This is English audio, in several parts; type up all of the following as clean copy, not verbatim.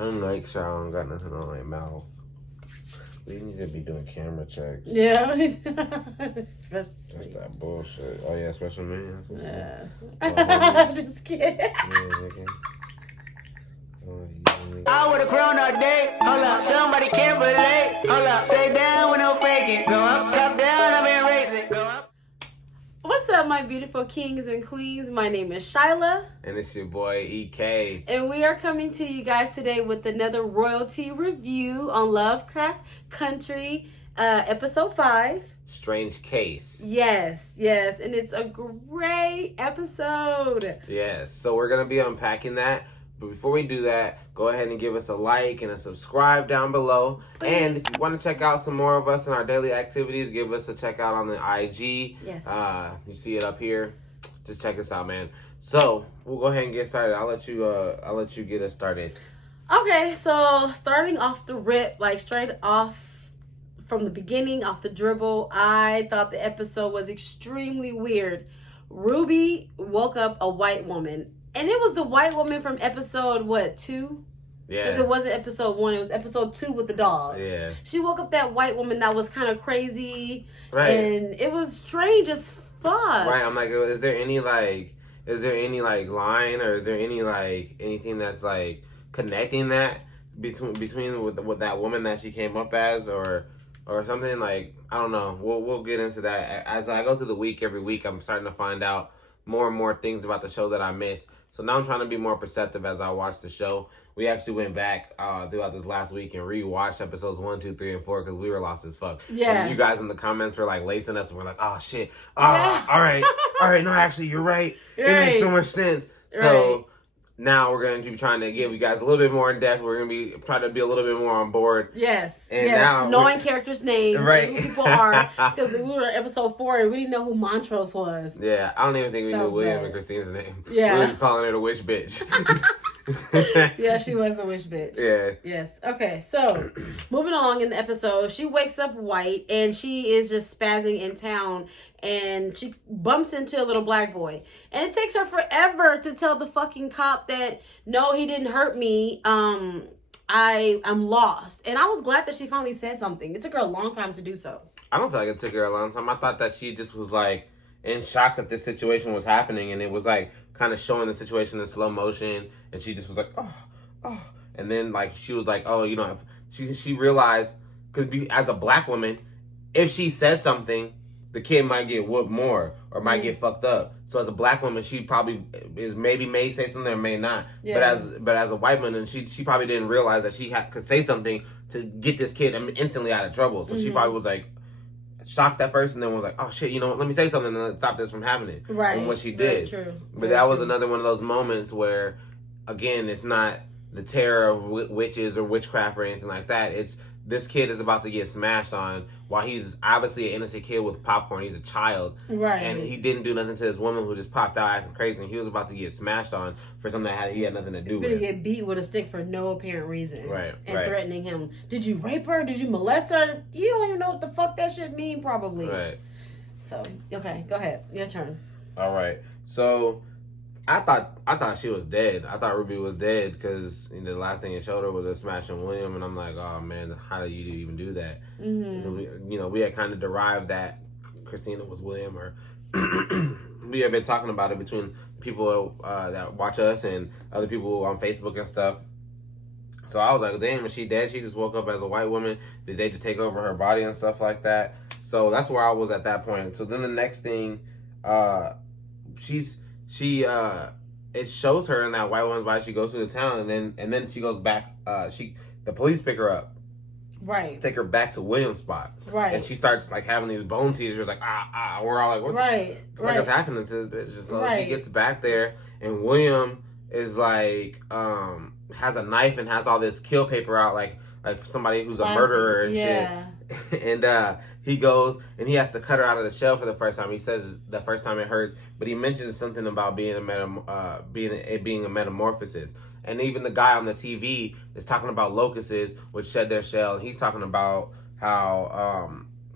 I don't like so I don't got nothing on my mouth. We need to be doing camera checks. Yeah. That's that bullshit. Oh yeah, special man. That's what's Yeah. up. Just kidding. I would've grown all day. Hold up, somebody can't relate. Hold up, stay down with no faking. Go up, top down, I've been racing. Go up. What's up, my beautiful kings and queens? My name is Shyla. And it's your boy EK. And we are coming to you guys today with another royalty review on Lovecraft Country, episode 5. Strange Case. Yes. And it's a great episode. Yes, so we're going to be unpacking that. But before we do that, go ahead and give us a like and a subscribe down below. Please. And if you want to check out some more of us in our daily activities, give us a check out on the IG. Yes. You see it up here. Just check us out, man. So we'll go ahead and get started. I'll let you get us started. Okay, so starting off the rip, like straight off from the beginning, off the dribble, I thought the episode was extremely weird. Ruby woke up a white woman. And it was the white woman from episode, 2? Yeah. Because it wasn't episode 1. It was episode 2 with the dogs. Yeah. She woke up that white woman that was kind of crazy. Right. And it was strange as fuck. Right. I'm like, is there any line, or is there anything that's like connecting that between with that woman that she came up as, or something? Like, I don't know. We'll get into that as I go through the week. Every week, I'm starting to find out more and more things about the show that I missed. So now I'm trying to be more perceptive as I watch the show. We actually went back throughout this last week and rewatched episodes 1, 2, 3, and 4 because we were lost as fuck. Yeah. And you guys in the comments were like lacing us and we're like, oh shit. Yeah. All right. No, actually, you're right. It makes so much sense. So Right. now we're going to be trying to give you guys a little bit more in depth. We're going to be trying to be a little bit more on board. Yes. And yes. now knowing characters' names, Right. who people are, because we were in episode 4 and we didn't know who Montrose was. Yeah, I don't even think we That knew was William bad. and Christina's name. Yeah. We were just calling her the witch bitch. Yeah, she was a witch bitch. Yeah. Yes. Okay, so moving along in the episode, she wakes up white and she is just spazzing in town and she bumps into a little black boy. And it takes her forever to tell the fucking cop that, no, he didn't hurt me. I'm lost. And I was glad that she finally said something. It took her a long time to do so. I don't feel like it took her a long time. I thought that she just was like in shock that this situation was happening, and it was like kind of showing the situation in slow motion, and she just was like, oh, and then like she was like, oh, she realized, because as a black woman, if she says something, the kid might get whooped more or might get fucked up. So as a black woman, she probably may say something or may not. Yeah. But as a white woman, she probably didn't realize that she could say something to get this kid instantly out of trouble. So she probably was like shocked at first and then was like, oh shit, let me say something and stop this from happening. Right. And what she Very did. true. But Very that was true. another one of those moments where, again, it's not the terror of witches or witchcraft or anything like that. It's this kid is about to get smashed on while he's obviously an innocent kid with popcorn. He's a child. Right. And he didn't do nothing to this woman who just popped out acting crazy. And he was about to get smashed on for something that he had nothing to do Gonna with. get beat with a stick for no apparent reason. Right, And right. threatening him. Did you rape her? Did you molest her? You don't even know what the fuck that shit mean, probably. Right. So, okay, go ahead. Your turn. All right. So I thought she was dead. I thought Ruby was dead because the last thing it showed her was a smashing William, and I'm like, oh man, how did you even do that? Mm-hmm. We had kind of derived that Christina was William, or we have been talking about it between people that watch us and other people on Facebook and stuff. So I was like, damn, is she dead? She just woke up as a white woman. Did they just take over her body and stuff like that? So that's where I was at that point. So then the next thing, it shows her in that white woman's body. She goes through the town, and then she goes back. The police pick her up, Right. take her back to William's spot, Right. and she starts like having these bone seizures, like We're all like, what Right. the fuck is happening to this bitch? So Right. she gets back there, and William is like, has a knife and has all this kill paper out, like somebody who's a murderer and shit. And he goes and he has to cut her out of the shell for the first time. He says the first time it hurts, but he mentions something about being a metamorphosis. And even the guy on the TV is talking about locusts which shed their shell. And he's talking about how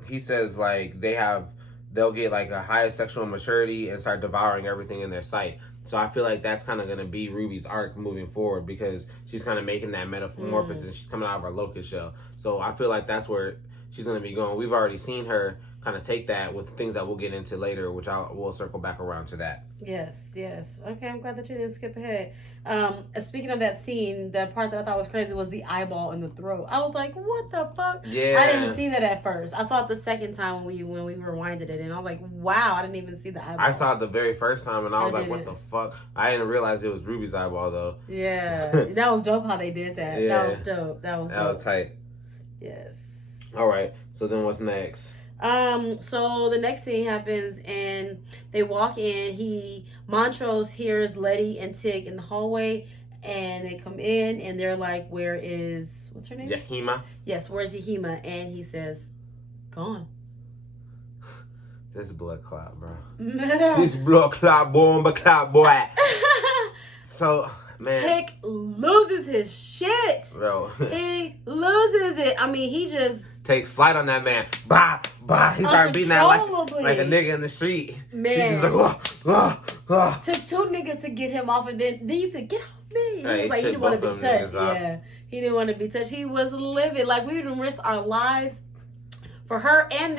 he says like they'll get like a higher sexual maturity and start devouring everything in their sight. So I feel like that's kind of going to be Ruby's arc moving forward because she's kind of making that metamorphosis. She's coming out of her locust shell. So I feel like that's where she's going to be going. We've already seen her kind of take that with things that we'll get into later, which we'll circle back around to that. Yes. Okay, I'm glad that you didn't skip ahead. Speaking of that scene, the part that I thought was crazy was the eyeball in the throat. I was like, what the fuck? Yeah. I didn't see that at first. I saw it the second time when we rewinded it, and I was like, wow, I didn't even see the eyeball. I saw it the very first time, and I was like, what the fuck? I didn't realize it was Ruby's eyeball, though. Yeah. That was dope how they did that. Yeah. That was dope. That was tight. Yes. All right. So then what's next? So the next scene happens and they walk in. Montrose hears Leti and Tic in the hallway, and they come in and they're like, what's her name? Yahima. Yes, where's Yahima? And he says, gone. This blood clot, bro. This blood clot, boy. So, man. Tic loses his shit. Bro. He loses it. I mean, he just takes flight on that man. Bah, bah. He started beating that like a nigga in the street. Man. He's just like, Took two niggas to get him off, and then he said, get off me. He right, was like, he didn't want to be touched. Yeah. He didn't want to be touched. He was livid. Like, we didn't risk our lives for her and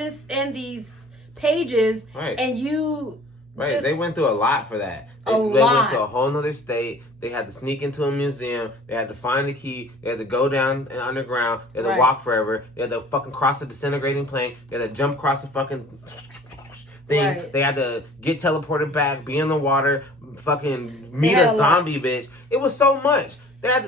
these pages. Right. And you right. They went through a lot for that. They went to a whole nother state. They had to sneak into a museum. They had to find the key. They had to go down underground. They had to walk forever. They had to fucking cross a disintegrating plane. They had to jump across the fucking thing. Right. They had to get teleported back, be in the water, fucking meet a zombie bitch. It was so much. They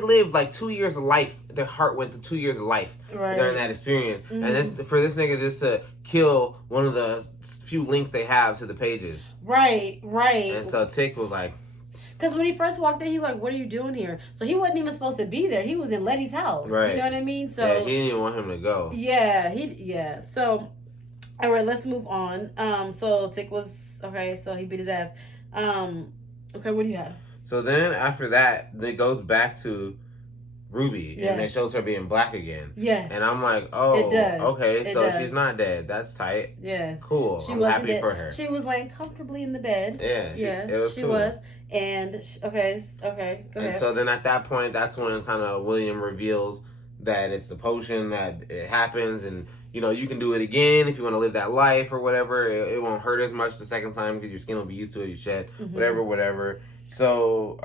lived like 2 years of life. Their heart went to 2 years of life during that experience. Mm-hmm. And for this nigga just to kill one of the few links they have to the pages. Right. And so Tic was like, because when he first walked in, he was like, what are you doing here? So he wasn't even supposed to be there. He was in Letty's house. Right. You know what I mean? So yeah, he didn't even want him to go. Yeah. So, all right, let's move on. So Tic was, okay, so he beat his ass. Okay, what do you have? So then after that, it goes back to Ruby, and it shows her being black again. Yes. And I'm like, oh, okay, so she's not dead. That's tight. Yeah. Cool. I'm happy for her. She was laying comfortably in the bed. Yeah. She was. And, okay, go ahead. And so then at that point, that's when kind of William reveals that it's the potion, that it happens, and, you know, you can do it again if you want to live that life or whatever. It won't hurt as much the second time because your skin will be used to it, you shed, whatever. So,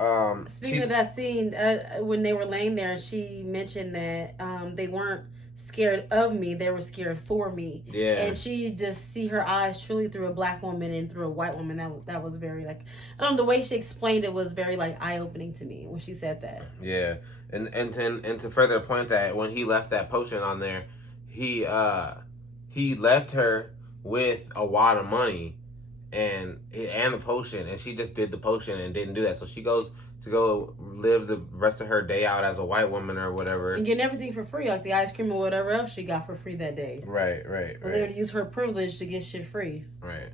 speaking of that scene, when they were laying there, she mentioned that they weren't scared of me, they were scared for me. Yeah. And she just see her eyes truly through a black woman and through a white woman. That was very, like, I don't know, the way she explained it was very, like, eye-opening to me when she said that. Yeah. And to further point that, when he left that potion on there, he left her with a wad of money and the potion, and she just did the potion and didn't do that. So she goes to go live the rest of her day out as a white woman or whatever, and getting everything for free, like the ice cream or whatever else she got for free that day. Right. Was able to use her privilege to get shit free. Right.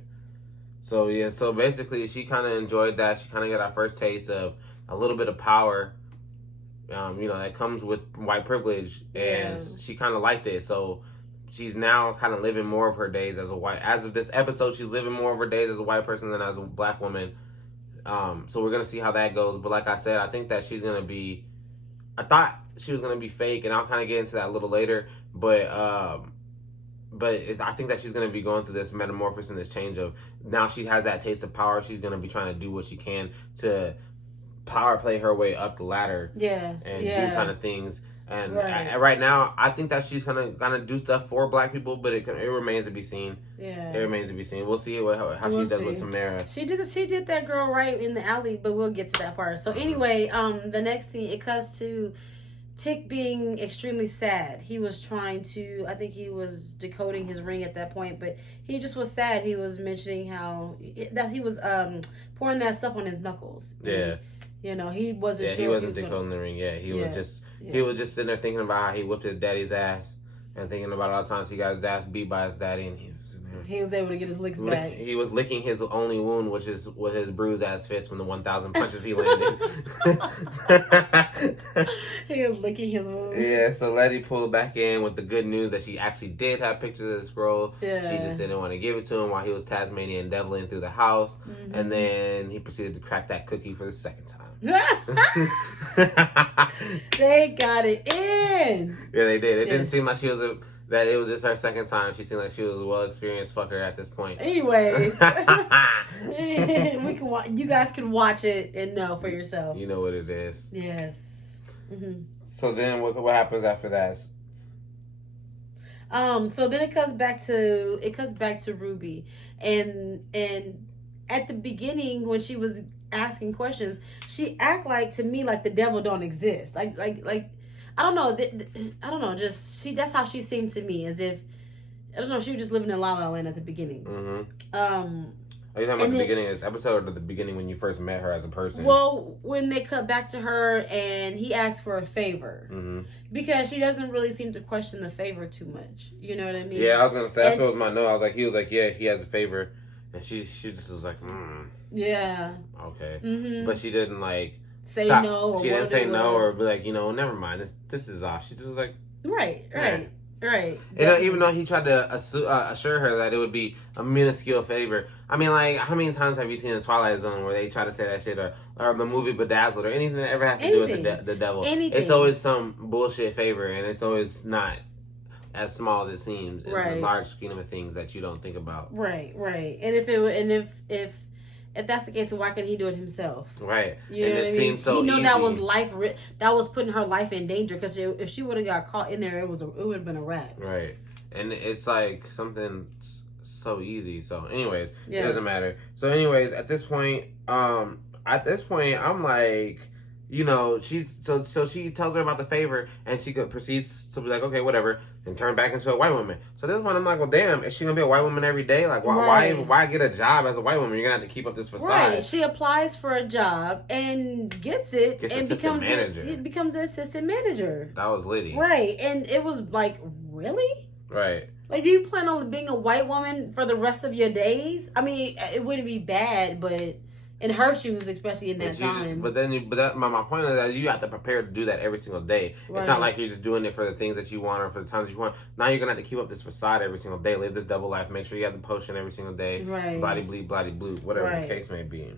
So yeah, so basically she kind of enjoyed that. She kind of got our first taste of a little bit of power, that comes with white privilege, and she kind of liked it. So she's now kind of living more of her days as a white. As of this episode, she's living more of her days as a white person than as a black woman. So we're gonna see how that goes. But like I said, I think that she's gonna be. I thought she was gonna be fake, and I'll kind of get into that a little later. But I think that she's gonna be going through this metamorphosis and this change of now she has that taste of power. She's gonna be trying to do what she can to power play her way up the ladder. Yeah. And do kind of things. And right now, I think that she's gonna do stuff for black people, but it remains to be seen. Yeah, it remains to be seen. We'll see how she does with Tamara. She did that girl right in the alley, but we'll get to that part. So anyway, the next scene, it cuts to Tic being extremely sad. He was trying to, I think he was decoding his ring at that point, but he just was sad. He was mentioning how that he was pouring that stuff on his knuckles. Yeah. He wasn't sure. He wasn't decoding the ring. Yeah, he was just sitting there thinking about how he whipped his daddy's ass and thinking about all the times he got his ass beat by his daddy, and he was sitting He was able to get his licks back. He was licking his only wound, which is with his bruised ass fist from the 1,000 punches he landed. He was licking his wound. Yeah, so Leti pulled back in with the good news that she actually did have pictures of the scroll. Yeah. She just didn't want to give it to him while he was Tasmanian deviling through the house. Mm-hmm. And then he proceeded to crack that cookie for the second time. They got it in. Yeah, they did. It didn't seem like that it was just her second time. She seemed like she was a well-experienced fucker at this point. Anyways, you guys can watch it and know for yourself. You know what it is. Yes. Mm-hmm. So then, what happens after that? So then it comes back to Ruby, and at the beginning when she was asking questions, she act like to me like the devil don't exist. Like I don't know. I don't know. Just that's how she seemed to me, as if I don't know. She was just living in La La Land at the beginning. Mm-hmm. Are you talking about the beginning of this episode or the beginning when you first met her as a person? Well, when they cut back to her and he asked for a favor, because she doesn't really seem to question the favor too much. You know what I mean? Yeah, I was gonna say that's what was my note. I was like, he was like, yeah, he has a favor, and she just was like, yeah, okay, but she didn't like say stop. no. Or she didn't say no or be like, never mind. This is off. She just was like, right. Even though he tried to assure her that it would be a minuscule favor. I mean, like, how many times have you seen the Twilight Zone where they try to say that shit, or the movie Bedazzled, or anything that ever has to do with the devil? Anything. It's always some bullshit favor, and it's always not as small as it seems in the large scheme of things that you don't think about. Right. And if that's the case, why couldn't he do it himself? Right. You know what I mean? Seems so easy. That was putting her life in danger, because if she would have got caught in there, it would have been a wrap. Right. And it's like something so easy. So anyways, It doesn't matter. So anyways, at this point, I'm like, she tells her about the favor, and she proceeds to be like, okay, whatever, and turn back into a white woman. So this one, I'm like, well, damn, is she gonna be a white woman every day? Like, why get a job as a white woman? You're gonna have to keep up this facade. Right. She applies for a job and gets it, and becomes the assistant manager. That was Liddy. Right. And it was like, really? Right. Like, do you plan on being a white woman for the rest of your days? I mean, it wouldn't be bad, but in her shoes, especially in that time. My point is that you have to prepare to do that every single day. Right. It's not like you're just doing it for the things that you want or for the times that you want. Now you're gonna have to keep up this facade every single day, live this double life, make sure you have the potion every single day, right? Bloody bleed, bloody blue, whatever the case may be.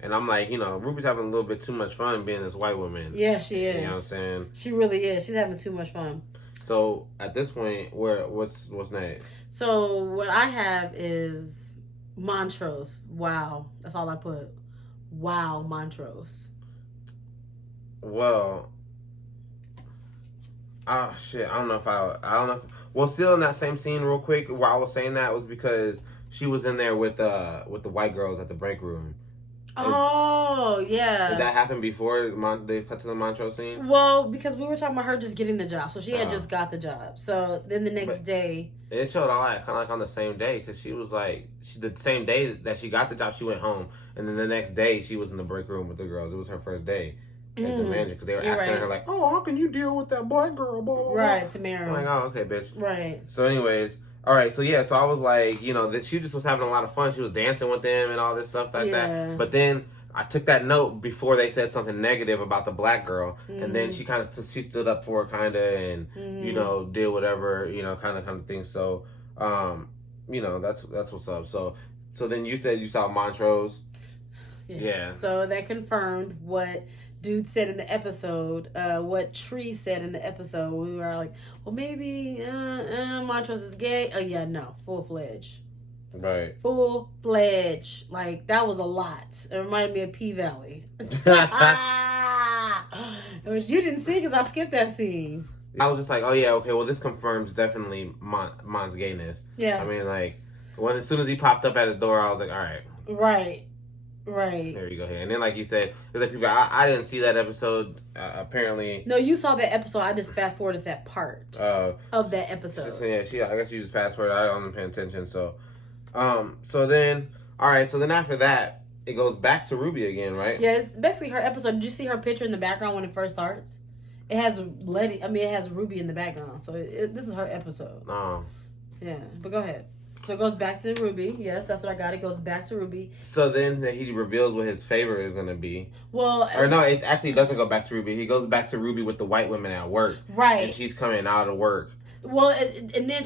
And I'm like, Ruby's having a little bit too much fun being this white woman. Yeah, she is. You know what I'm saying? She really is. She's having too much fun. So at this point, what's next? So what I have is Montrose. Wow, that's all I put. Wow, Montrose. Well, shit. I don't know if well, still in that same scene, real quick. Why I was saying that was because she was in there with the white girls at the break room. Oh, yeah. Did that happen before they cut to the Montrose scene? Well, because we were talking about her just getting the job. So she had just got the job. So then the next day... It showed all that kind of like on the same day, because she was like... the same day that she got the job, she went home. And then the next day, she was in the break room with the girls. It was her first day as the manager, because they were asking her like, oh, how can you deal with that black girl? Blah, blah, blah. Right, Tamara. I'm like, oh, okay, bitch. Right. So anyways... All right, so yeah, so I was like, that she just was having a lot of fun. She was dancing with them and all this stuff like that. But then I took that note before they said something negative about the black girl, and then she she stood up for her kind of, and did whatever, kind of thing. So, that's what's up. So then you said you saw Montrose. Yes. Yeah. So that confirmed what Dude said in the episode, what Tree said in the episode. We were like, well, maybe Montrose is gay. Oh, yeah, no. Full-fledged. Right. Full-fledged. Like, that was a lot. It reminded me of P-Valley. Which you didn't see because I skipped that scene. I was just like, oh, yeah, okay, well, this confirms definitely Mon's gayness. Yes. I mean, like, as soon as he popped up at his door, I was like, all right. Right. There you go. Here. And then, like you said, there's like people. I didn't see that episode. Apparently, no, you saw that episode. I just fast forwarded that part of that episode. I guess you just fast forward. I wasn't paying attention. So, so then, all right. So then after that, it goes back to Ruby again, right? Yeah, it's basically her episode. Did you see her picture in the background when it first starts? It has it has Ruby in the background. So this is her episode. Oh. Yeah, but go ahead. So it goes back to Ruby. Yes, that's what I got. It goes back to Ruby. So then he reveals what his favor is going to be. Well, or no, it actually doesn't go back to Ruby. He goes back to Ruby with the white women at work. Right. And she's coming out of work. Well, and then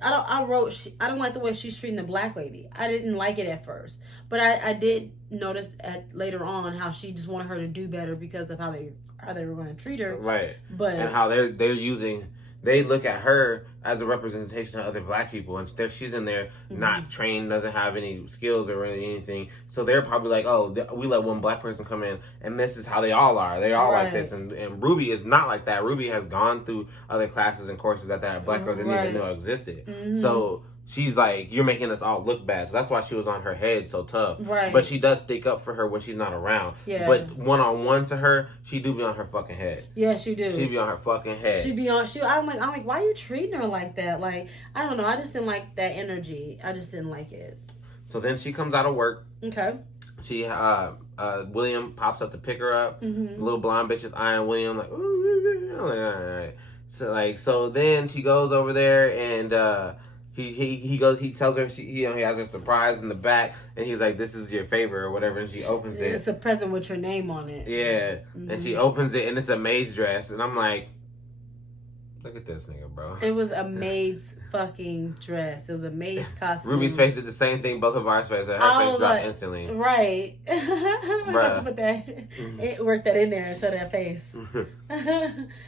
I don't like the way she's treating the black lady. I didn't like it at first, but I did notice later on how she just wanted her to do better because of how they were going to treat her. Right. But and how they look at her as a representation of other black people, and she's in there not trained, doesn't have any skills or really anything. So they're probably like, oh, we let one black person come in, and this is how they all are. They all like this, and Ruby is not like that. Ruby has gone through other classes and courses that black girl didn't even know existed. Mm-hmm. So she's like, you're making us all look bad. So that's why she was on her head so tough. Right. But she does stick up for her when she's not around. Yeah. But one-on-one to her, she do be on her fucking head. Yeah, she do. She be on her fucking head. I'm like, why are you treating her like that? Like, I don't know. I just didn't like that energy. I just didn't like it. So then she comes out of work. Okay. She, William pops up to pick her up. Mm-hmm. Little blonde bitch is eyeing William like, ooh, I'm like, all right. So then she goes over there and, he tells her he has her surprise in the back, and he's like, this is your favor or whatever, and she opens it. It's a present with your name on it. Yeah. Mm-hmm. And she opens it and it's a maid's dress, and I'm like, look at this nigga, bro. It was a maid's fucking dress. It was a maid's costume. Ruby's face did the same thing both of ours faces. Her face dropped instantly. Right. Work that in there and show that face.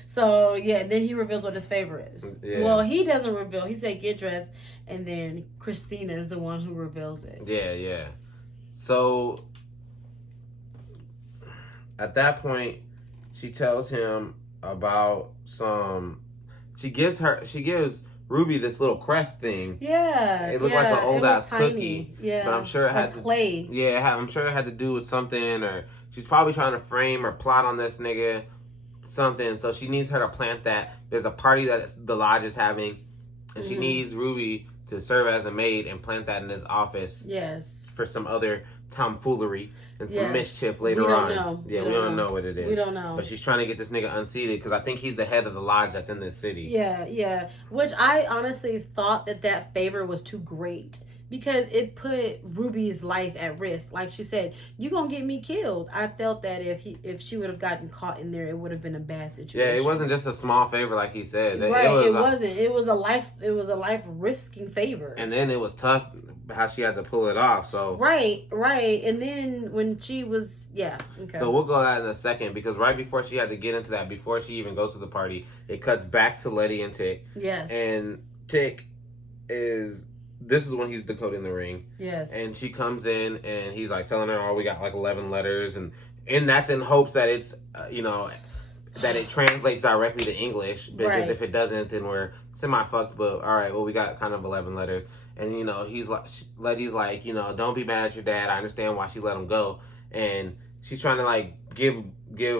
So, yeah, then he reveals what his favor is. Yeah. Well, he doesn't reveal. He said get dressed, and then Christina is the one who reveals it. Yeah. So, at that point, she tells him about She gives Ruby this little crest thing. Yeah. It looked like an old ass cookie. Yeah. But I'm sure it had clay. Yeah, I'm sure it had to do with something, or she's probably trying to frame or plot on this nigga something. So she needs her to plant that. There's a party that the lodge is having, and she needs Ruby to serve as a maid and plant that in his office. Yes. For some other tomfoolery and some mischief later on. Know. Yeah, we don't know what it is. We don't know. But she's trying to get this nigga unseated because I think he's the head of the lodge that's in this city. Yeah. Which I honestly thought that favor was too great because it put Ruby's life at risk. Like she said, "You gonna get me killed." I felt that if she would have gotten caught in there, it would have been a bad situation. Yeah, it wasn't just a small favor like he said. Right, it wasn't. It was a life risking favor. And then it was tough how she had to pull it off. So right. And then when she was okay. So we'll go that in a second because right before she had to get into that, before she even goes to the party, it cuts back to Leti and Tic. Yes. And Tic this is when he's decoding the ring. Yes. And she comes in and he's like telling her, we got like 11 letters, and that's in hopes that it's that it translates directly to English, because if it doesn't, then we're semi-fucked. But all right, well, we got kind of 11 letters. And, he's like, Letty's like, don't be mad at your dad. I understand why she let him go. And she's trying to, like, give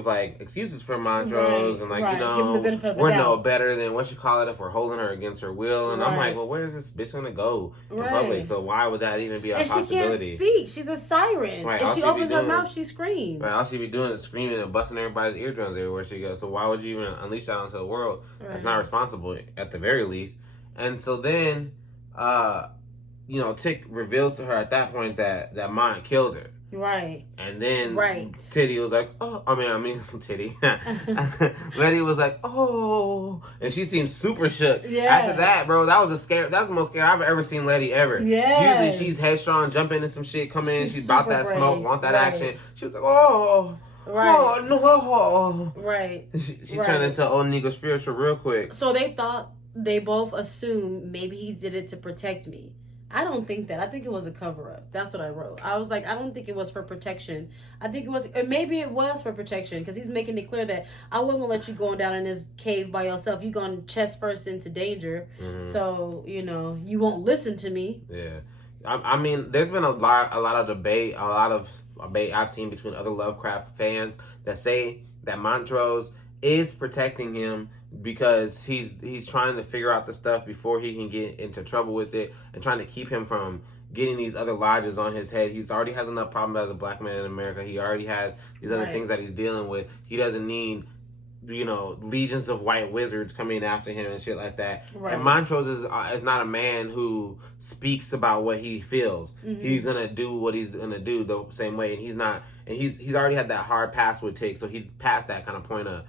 like, excuses for Montrose. And, like, we're no better than, if we're holding her against her will. And I'm like, well, where is this bitch going to go in public? So why would that even be a possibility? She can't speak. She's a siren. Right. If she opens her mouth, she screams. Right. All she be doing is screaming and busting everybody's eardrums everywhere she goes. So why would you even unleash that onto the world? Right. That's not responsible, at the very least. And so then... Tic reveals to her at that point that Mont killed her. Right. And then Titty was like, Titty. Leti was like, oh. And she seemed super shook. Yeah. After that, bro, that was the most scared I've ever seen Leti ever. Yeah. Usually she's headstrong, jump into some shit, come in, she's about that smoke, want that action. She was like, oh. Right. Oh, no. Right. She turned into old Negro spiritual real quick. So they both assumed maybe he did it to protect me. I don't think that. I think it was a cover-up. That's what I wrote. I was like, I don't think it was for protection. I think it was, maybe it was for protection, because he's making it clear that I wasn't going to let you go down in this cave by yourself. You're going chest first into danger. Mm-hmm. So, you won't listen to me. Yeah. I mean, there's been a lot of debate I've seen between other Lovecraft fans that say that Montrose is protecting him because he's trying to figure out the stuff before he can get into trouble with it, and trying to keep him from getting these other lodges on his head. He's already has enough problems as a black man in America. He already has these other things that he's dealing with. He doesn't need legions of white wizards coming after him and shit like that. Right. And Montrose is not a man who speaks about what he feels. Mm-hmm. He's gonna do what he's gonna do the same way, and he's already had that hard pass with Tic, so he's past that kind of point of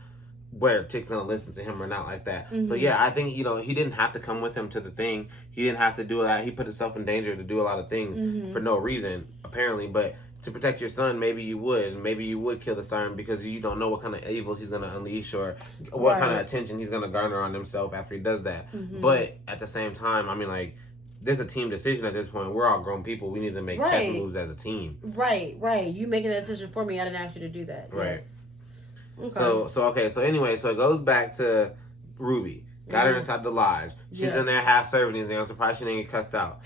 where Tic's gonna listen to him or not like that. Mm-hmm. So yeah, I think he didn't have to come with him to the thing. He didn't have to do that. He put himself in danger to do a lot of things for no reason apparently, but. To protect your son, maybe you would kill the siren because you don't know what kind of evils he's going to unleash or what kind of attention he's going to garner on himself after he does that. Mm-hmm. But at the same time, I mean, like, there's a team decision at this point. We're all grown people. We need to make chess moves as a team. Right. You making that decision for me. I didn't ask you to do that. Right. Yes. Okay. So anyway, so it goes back to Ruby. Got her inside the lodge. She's in there half serving these things. I'm surprised she didn't get cussed out.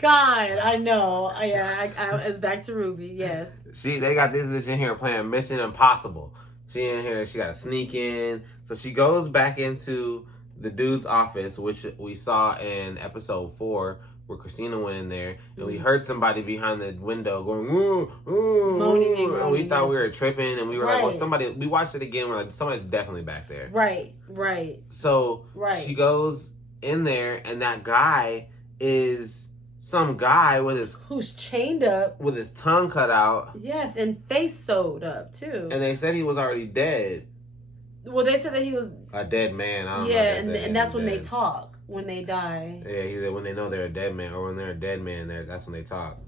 God, I know. Yeah, it's back to Ruby. Yes. They got this bitch in here playing Mission Impossible. She in here. She got to sneak in. So she goes back into the dude's office, which we saw in episode 4, where Christina went in there, and we heard somebody behind the window going, ooh, ooh, moaning. And we thought we were tripping, and we were like, well, somebody. We watched it again. We're like, somebody's definitely back there. Right. So she goes in there, and that guy is. Some guy who's chained up with his tongue cut out. Yes, and face sewed up too. And they said he was already dead. Well, they said that he was a dead man. I don't know. Yeah, and that's when they talk when they die. Yeah, either when they know they're a dead man or when they're a dead man. That's when they talk.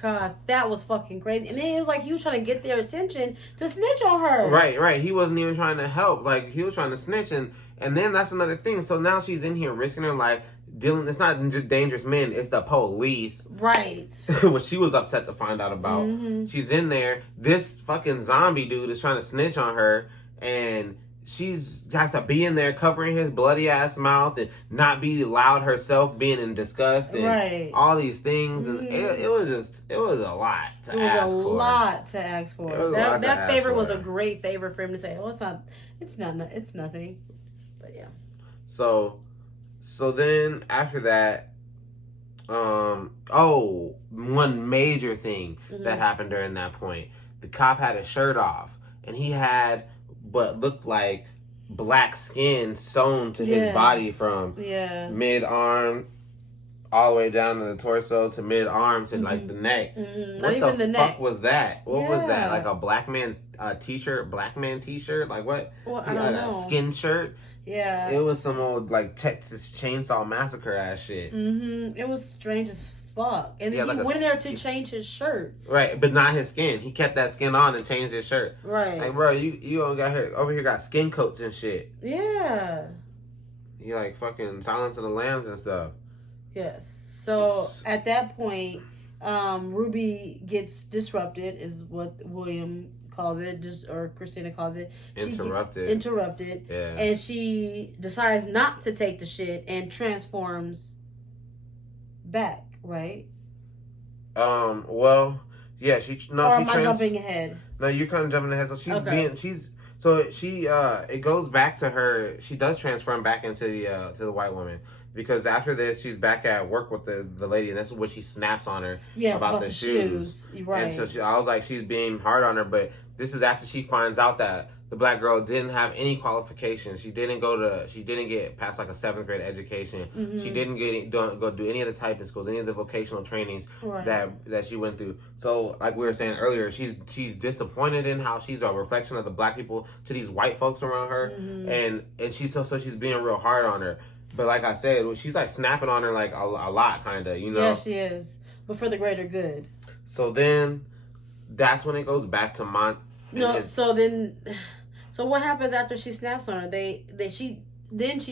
God, that was fucking crazy. And then it was like he was trying to get their attention to snitch on her. Right. He wasn't even trying to help. Like he was trying to snitch, and then that's another thing. So now she's in here risking her life. It's not just dangerous men, it's the police. Right. Which she was upset to find out about. Mm-hmm. She's in there. This fucking zombie dude is trying to snitch on her, and she's has to be in there covering his bloody ass mouth and not be loud herself, being in disgust and all these things. And it was a lot to ask for. It was a lot to ask for. That favor was a great favor for him to say, oh, it's nothing. But yeah. So then after that, one major thing that happened during that point. The cop had his shirt off, and he had what looked like black skin sewn to his body from mid-arm all the way down to the torso to mid-arm to like the neck. What the fuck was that? What was that? Like a black man t-shirt? Like what? Well, I don't know. A skin shirt? Yeah. It was some old, like, Texas Chainsaw Massacre ass shit. It was strange as fuck. And then he went in there to change his shirt. Right, but not his skin. He kept that skin on and changed his shirt. Right. Like, bro, you over here got skin coats and shit. Yeah. You like fucking Silence of the Lambs and stuff. Yes. So, at that point, Ruby gets disrupted, is what William calls it, or Christina calls it. Interrupted. Yeah. And she decides not to take the shit and transforms back, right? Well, yeah, am I jumping ahead? No, you're kind of jumping ahead. So it goes back to her. She does transform back into the white woman. Because after this, she's back at work with the lady, and that's what she snaps on her about the shoes. Right. And so I was like, she's being hard on her, but this is after she finds out that the black girl didn't have any qualifications. She didn't get past like a 7th grade education. Mm-hmm. She didn't go do any of the typing schools, any of the vocational trainings that she went through. So like we were saying earlier, she's disappointed in how she's a reflection of the black people to these white folks around her, and she's she's being real hard on her. But like I said, she's like snapping on her like a lot, kind of, you know? Yeah, she is. But for the greater good. So then, that's when it goes back to So what happens after she snaps on her? She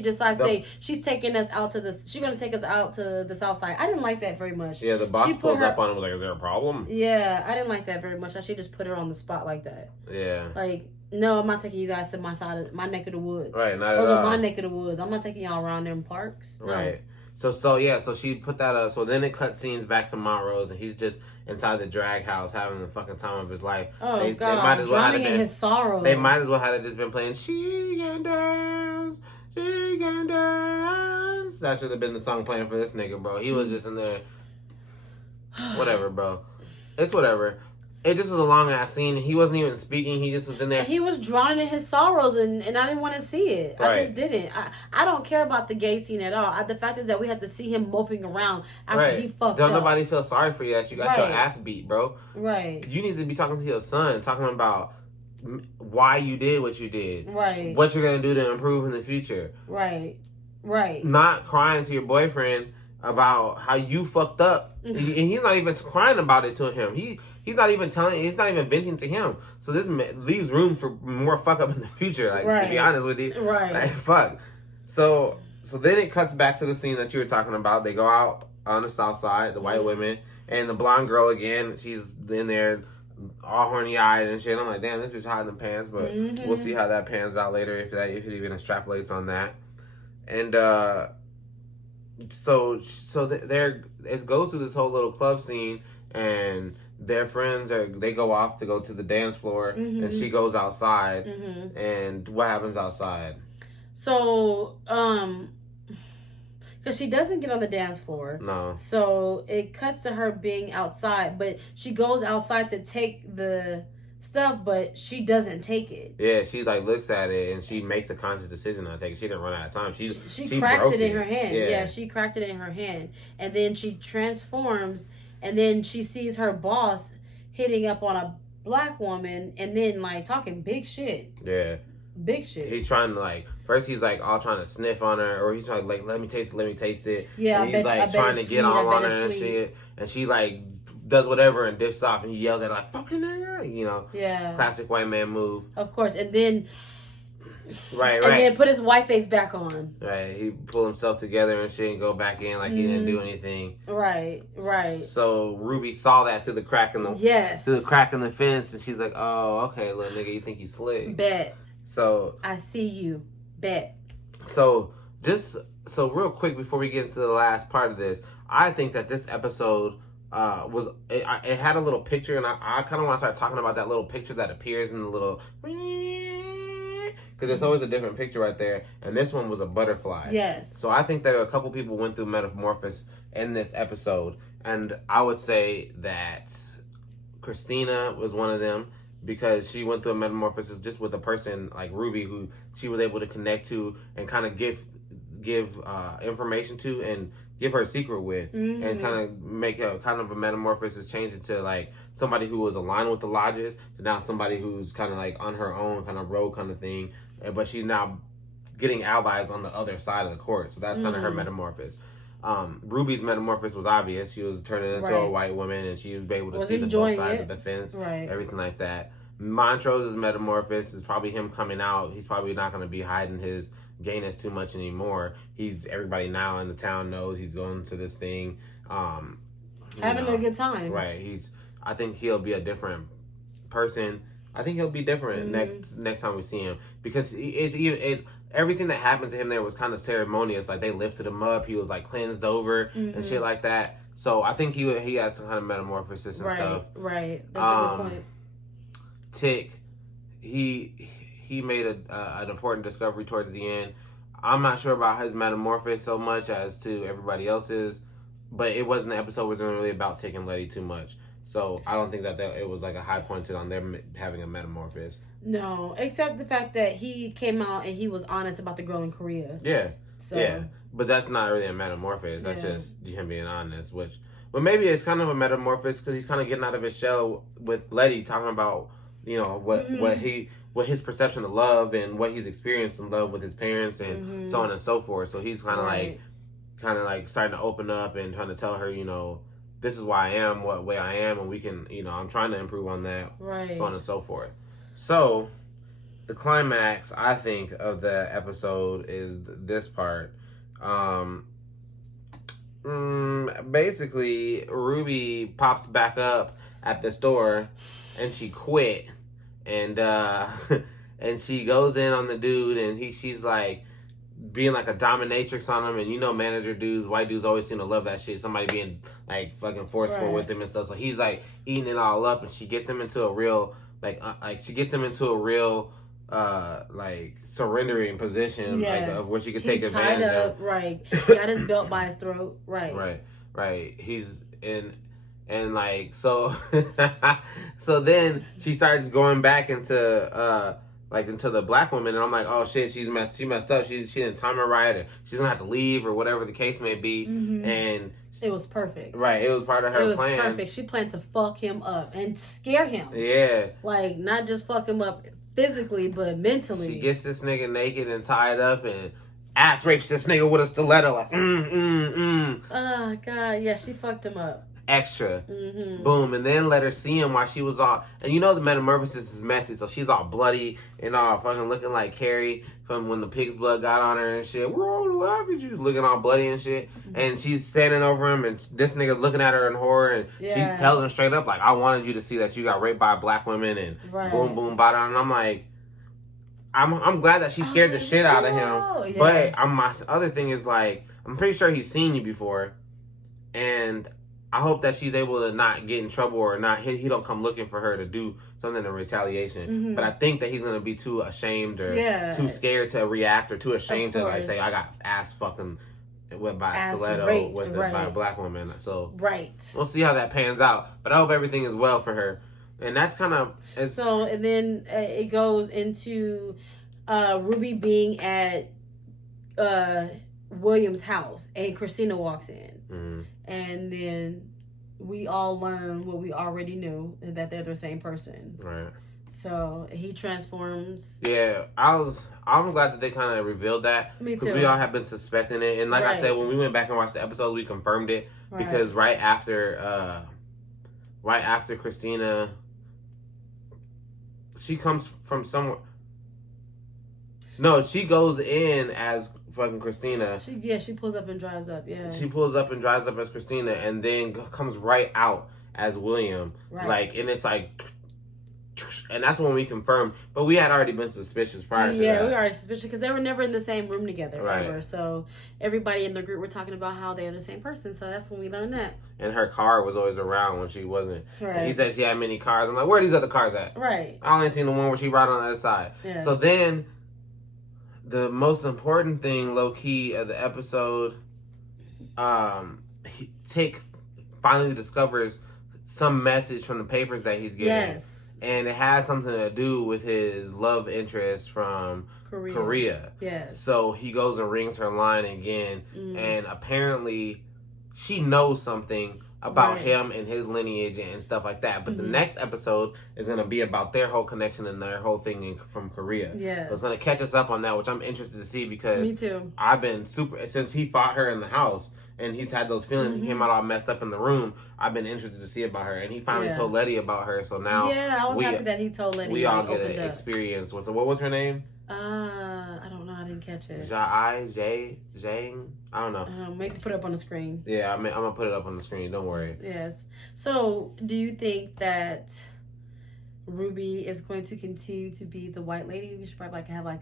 decides to say she's taking us out she's going to take us out to the south side. I didn't like that very much. Yeah, the boss pulled up on him and was like, is there a problem? Yeah, I didn't like that very much. I should just put her on the spot like that. Yeah. Like, no, I'm not taking you guys to my side of my neck of the woods. Right, not Those at are all. my neck of the woods. I'm not taking y'all around them parks. No. Right. So she put that up. So then it cut scenes back to Montrose, and he's just inside the drag house having the fucking time of his life. Oh, God. Drowning in his sorrow. They might as well have just been playing She Can Dance, She Can Dance. That should have been the song playing for this nigga, bro. He was just in there. Whatever, bro. It's whatever. it just was a long ass scene. He wasn't even speaking. He just was in there. And he was drowning in his sorrows, and I didn't want to see it. Right. I just didn't. I don't care about the gay scene at all. The fact is that we have to see him moping around after he fucked Don't up. nobody feel sorry for you that you got your ass beat, bro. Right. You need to be talking to your son, talking about why you did what you did. Right. What you're going to do to improve in the future. Right. Right. Not crying to your boyfriend about how you fucked up. And he's not even crying about it to him. He's not even he's not even venting to him. So this leaves room for more fuck up in the future, like, to be honest with you. Right. Like, fuck. So then it cuts back to the scene that you were talking about. They go out on the south side, the white women, and the blonde girl again, she's in there all horny-eyed and shit. I'm like, damn, this bitch hot in the pants, but we'll see how that pans out later, if it even extrapolates on that. And so there it goes to this whole little club scene, and their friends they go off to go to the dance floor, and she goes outside. And what happens outside? So because she doesn't get on the dance floor. No. So it cuts to her being outside, but she goes outside to take the stuff, but she doesn't take it. Yeah, she like looks at it and she makes a conscious decision not to take it. She didn't run out of time. She cracks it in her hand. Yeah. Yeah, she cracked it in her hand, and then she transforms, and then she sees her boss hitting up on a black woman, and then like talking big shit. Yeah. Big shit. He's trying to like first he's like all trying to sniff on her, or he's trying to like let me taste it. Yeah, and he's like trying to get all on her and shit, and she like does whatever and dips off, and he yells at her like fucking nigga, you know. Yeah. Classic white man move. Of course, and then. Right. And then put his white face back on. Right. He pull himself together and shit and go back in like he didn't do anything. Right. So Ruby saw that through the crack in the through the crack in the fence, and she's like, "Oh, okay, little nigga, you think you slick?" Bet. So I see you. Bet. So real quick before we get into the last part of this, I think that this episode it had a little picture, and I kind of want to start talking about that little picture that appears in the little. Because there's always a different picture right there, and this one was a butterfly. Yes. So I think that a couple people went through metamorphosis in this episode, and I would say that Christina was one of them, because she went through a metamorphosis just with a person like Ruby, who she was able to connect to and kind of give information to and give her a secret with, and kind of make a kind of a metamorphosis, change it to like somebody who was aligned with the lodges to now somebody who's kind of like on her own kind of road kind of thing, but she's now getting allies on the other side of the court. So that's kind of her metamorphosis. Ruby's metamorphosis was obvious. She was turning into a white woman, and she was able to see the both sides of the fence, everything like that. Montrose's metamorphosis is probably him coming out. He's probably not going to be hiding his gayness too much anymore. Everybody now in the town knows he's going to this thing, having a good time. Right. I think he'll be a different person. I think he'll be different next time we see him, because everything that happened to him there was kind of ceremonious. Like they lifted him up, he was like cleansed over and shit like that. So I think he had some kind of metamorphosis and stuff. Right. That's a good point. Tic, he made an important discovery towards the end. I'm not sure about his metamorphosis so much as to everybody else's, but it wasn't an episode wasn't really about Tic and Leti too much. So I don't think that it was like a high point on them having a metamorphosis. No, except the fact that he came out and he was honest about the girl in Korea. Yeah. So. Yeah. But that's not really a metamorphosis. That's just him being honest, but maybe it's kind of a metamorphosis because he's kind of getting out of his shell with Leti, talking about, you know, what his perception of love and what he's experienced in love with his parents and so on and so forth. So he's kind of like starting to open up and trying to tell her, you know, this is why I am what way I am, and we can, you know, I'm trying to improve on that, so on and so forth. So the climax, I think, of the episode is this part. Basically, Ruby pops back up at the store, and she quit, and and she goes in on the dude, and she's like being like a dominatrix on him, and you know, manager dudes, white dudes always seem to love that shit. Somebody being like fucking forceful with him and stuff. So he's like eating it all up, and she gets him into a real like surrendering position, of where she could take advantage tied up, of. Right, got his belt by his throat. Right. He's in, And like so so then she starts going back into into the black woman, and I'm like, oh shit, she messed up. She didn't time her right, or she's gonna have to leave, or whatever the case may be. And it was perfect. Right, it was part of her plan. It was perfect. She planned to fuck him up and scare him. Yeah. Like, not just fuck him up physically, but mentally. She gets this nigga naked and tied up and ass rapes this nigga with a stiletto. Like, Oh, God. Yeah, she fucked him up. Extra. Boom. And then let her see him while she was all... And you know the metamorphosis is messy, so she's all bloody and all fucking looking like Carrie from when the pig's blood got on her and shit. We're all laughing at you. Looking all bloody and shit. And she's standing over him, and this nigga's looking at her in horror, and she tells him straight up, like, I wanted you to see that you got raped by a black woman, and boom, boom, bada. And I'm like... I'm glad that she scared the shit out of him. Yeah. But my other thing is, like, I'm pretty sure he's seen you before, and I hope that she's able to not get in trouble, or not he don't come looking for her to do something in retaliation. But I think that he's gonna be too ashamed, or too scared to react, or too ashamed to like say I got ass fucking by a stiletto by a black woman. So we'll see how that pans out. But I hope everything is well for her. And that's kind of... So, and then it goes into Ruby being at Williams' house, and Christina walks in. And then we all learn what we already knew, that they're the same person. Right. So, he transforms. Yeah, I'm glad that they kind of revealed that. Me too. Because we all have been suspecting it. And like I said, when we went back and watched the episode, we confirmed it. Because right after Christina... She comes from somewhere. No, she goes in as fucking Christina. She pulls up and drives up. Yeah. She pulls up and drives up as Christina, and then comes right out as William. Right. Like, and it's like, and that's when we confirmed. But we had already been suspicious prior to that. Yeah, we were already suspicious because they were never in the same room together ever. So everybody in the group were talking about how they're the same person. So that's when we learned that. And her car was always around when she wasn't. Right. And he said she had many cars. I'm like, where are these other cars at? Right. I only seen the one where she ride on the other side. Yeah. So then, the most important thing, low key, of the episode, Tic finally discovers some message from the papers that he's getting. Yes. And it has something to do with his love interest from Korea. Yes. So he goes and rings her line again. And apparently she knows something about him and his lineage and stuff like that. But the next episode is going to be about their whole connection and their whole thing from Korea. Yes. So it's going to catch us up on that, which I'm interested to see because... Me too. I've been since he fought her in the house... And he's had those feelings. He came out all messed up in the room. I've been interested to see about her. And he finally told Leti about her. So now... Yeah, I was happy that he told Leti. We all get an experience. So what was her name? I don't know. I didn't catch it. Zhang? I don't know. Maybe put it up on the screen. Yeah, I'm going to put it up on the screen. Don't worry. Yes. So, do you think that Ruby is going to continue to be the white lady? We should probably have a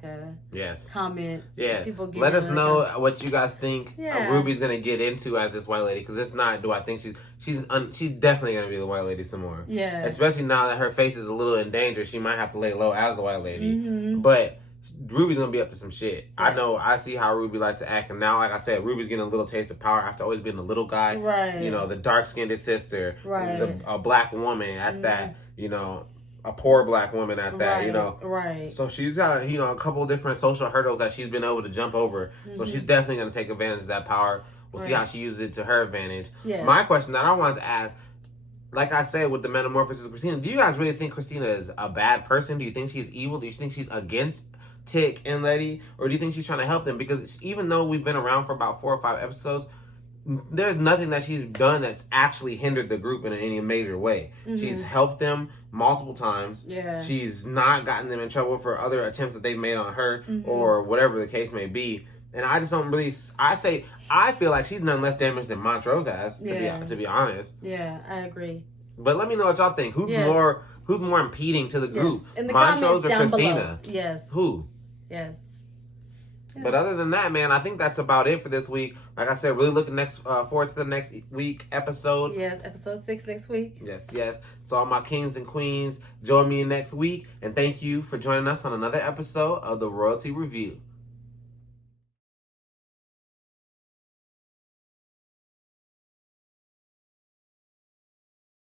comment. Yeah. Let us know what you guys think Ruby's gonna get into as this white lady. Because it's not. Do I think she's definitely gonna be the white lady some more? Yeah. Especially now that her face is a little in danger, she might have to lay low as the white lady. But Ruby's gonna be up to some shit. Yes. I know. I see how Ruby likes to act, and now, like I said, Ruby's getting a little taste of power after always being the little guy. Right. You know, the dark-skinned sister. Right. A black woman at that. You know. A poor black woman at that, you know. Right. So she's got, a couple of different social hurdles that she's been able to jump over. So she's definitely going to take advantage of that power. We'll see how she uses it to her advantage. Yes. My question that I wanted to ask, like I said with the metamorphosis of Christina, do you guys really think Christina is a bad person? Do you think she's evil? Do you think she's against Tic and Leti? Or do you think she's trying to help them? Because even though we've been around for about 4 or 5 episodes, there's nothing that she's done that's actually hindered the group in any major way. She's helped them multiple times. Yeah. She's not gotten them in trouble for other attempts that they've made on her or whatever the case may be. And I just don't really... I feel like she's done less damage than Montrose has, to be honest. Yeah, I agree. But let me know what y'all think. Who's more impeding to the group? In the Montrose or Christina? Below. Yes. Who? Yes. But other than that, man, I think that's about it for this week. Like I said, really looking forward to the next week episode. Yeah, episode 6 next week. Yes. So all my kings and queens, join me next week. And thank you for joining us on another episode of the Royalty Review.